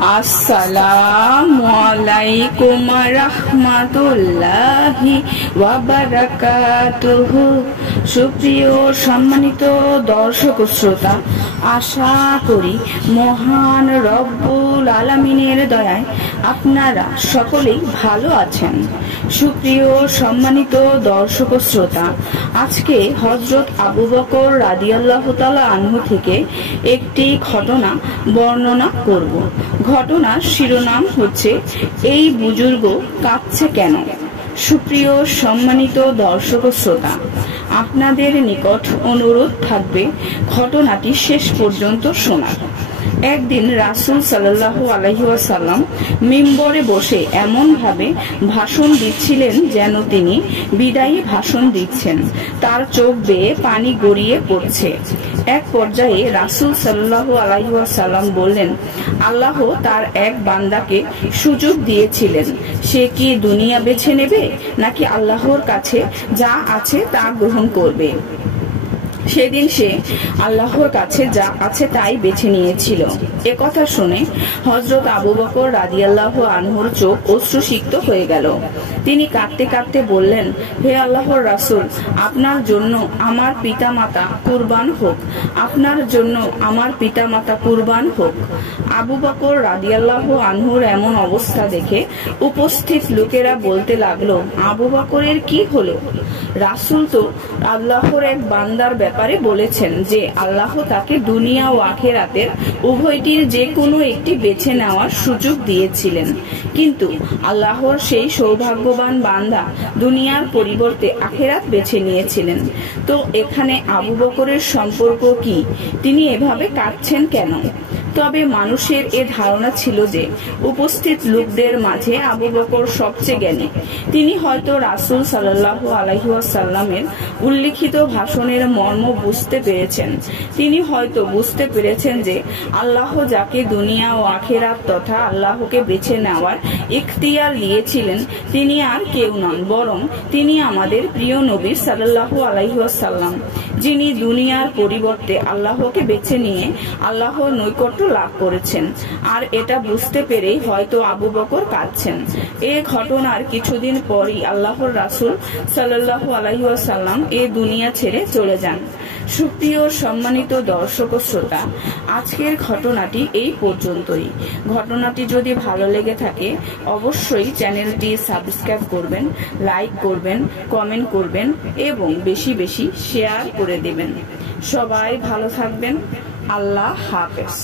আসসালামু আলাইকুম রাহমাতুল্লাহি ওয়া বারাকাতুহু। সুপ্রিয় সম্মানিত দর্শক শ্রোতা, আশা করি মহান রব্বুল আলামিনের দয়ায় আপনারা সকলেই ভালো আছেন। সুপ্রিয় সম্মানিত দর্শক শ্রোতা, আজকে হযরত আবু বকর রাদিয়াল্লাহু তাআলা আনহু থেকে একটি ঘটনা বর্ণনা করব। ঘটনার শিরোনাম হচ্ছে, এই বুজুর্গ কাঁদছে কেন। সুপ্রিয় সম্মানিত দর্শক শ্রোতা, আপনাদের নিকট অনুরোধ থাকবে ঘটনাটি শেষ পর্যন্ত শোনার। একদিন রাসূল সাল্লাল্লাহু আলাইহি ওয়াসাল্লাম মিম্বরে বসে এমন ভাবে ভাষণ দিচ্ছিলেন যেন তিনি বিদায়ী ভাষণ দিচ্ছেন। তার চোখ বেয়ে পানি গড়িয়ে পড়ছে। এক পর্যায়ে রাসূল সাল্লাল্লাহু আলাইহি ওয়াসাল্লাম বললেন, আল্লাহ তার এক বান্দাকে সুযোগ দিয়েছিলেন, সে কি দুনিয়া বেছে নেবে নাকি আল্লাহর কাছে যা আছে তা গ্রহণ করবে। সেদিন সে আল্লাহর কাছে যা আছে তাই বেছে নিয়েছিল। একথা শুনে হযরত আবু বকর রাদিয়াল্লাহু আনহুর চোখ অশ্রুসিক্ত হয়ে গেল। তিনি কাঁদতে কাঁদতে বললেন, হে আল্লাহর রাসূল, আপনার জন্য আমার পিতামাতা কুরবান হোক, আপনার জন্য আমার পিতামাতা কুরবান হোক। আবু বকর রাদিয়াল্লাহু আনহুর এমন অবস্থা দেখে উপস্থিত লোকেরা বলতে লাগলো, আবু বকরের কি হলো? রাসূল তো আল্লাহর এক বান্দার ব্যাপারে বলেছেন যে আল্লাহ তাকে দুনিয়া ও আখিরাতের উভয়টির যে কোনো একটি বেছে নেওয়ার সুযোগ দিয়েছিলেন, কিন্তু আল্লাহর সেই সৌভাগ্যবান বান্দা দুনিয়ার পরিবর্তে আখিরাত বেছে নিয়েছিলেন। তো এখানে আবু বকরের সম্পর্ক কি? তিনি এভাবে কাঁদছেন কেন? তবে মানুষের এ ধারণা ছিল যে উপস্থিত লোকদের মাঝে আবু বকর সবচেয়ে জ্ঞানী। তিনি হয়তো রাসূল সাল্লাল্লাহু আলাইহি ওয়াসাল্লামের উল্লিখিত ভাষণের মর্ম বুঝতে পেরেছেন। তিনি হয়তো বুঝতে পেরেছেন যে আল্লাহ যাকে দুনিয়া ও আখিরাত তথা আল্লাহকে বেছে নেওয়ার ইখতিয়ার দিয়েছিলেন তিনি আর কেউ নন, বরং তিনি আমাদের প্রিয় নবী সাল্লাল্লাহু আলাইহি ওয়াসাল্লাম, যিনি দুনিয়ার পরিবর্তে আল্লাহকে বেছে নিয়ে আল্লাহর নৈকট্য লাভ করেছেন। আর এটা বুঝতে পেরেই হয়তো আবু বকর কাঁদছেন। এই ঘটনার কিছুদিন পরই আল্লাহর রাসূল সাল্লাল্লাহু আলাইহি ওয়াসাল্লাম এই দুনিয়া ছেড়ে চলে যান। সুপ্রিয় সম্মানিত দর্শক শ্রোতা, আজকের ঘটনাটি এই পর্যন্তই। ঘটনাটি যদি ভালো লেগে থাকে অবশ্যই চ্যানেলটি সাবস্ক্রাইব করবেন, লাইক করবেন, কমেন্ট করবেন এবং বেশি বেশি শেয়ার করে দেবেন। সবাই ভালো থাকবেন। আল্লাহ হাফেজ।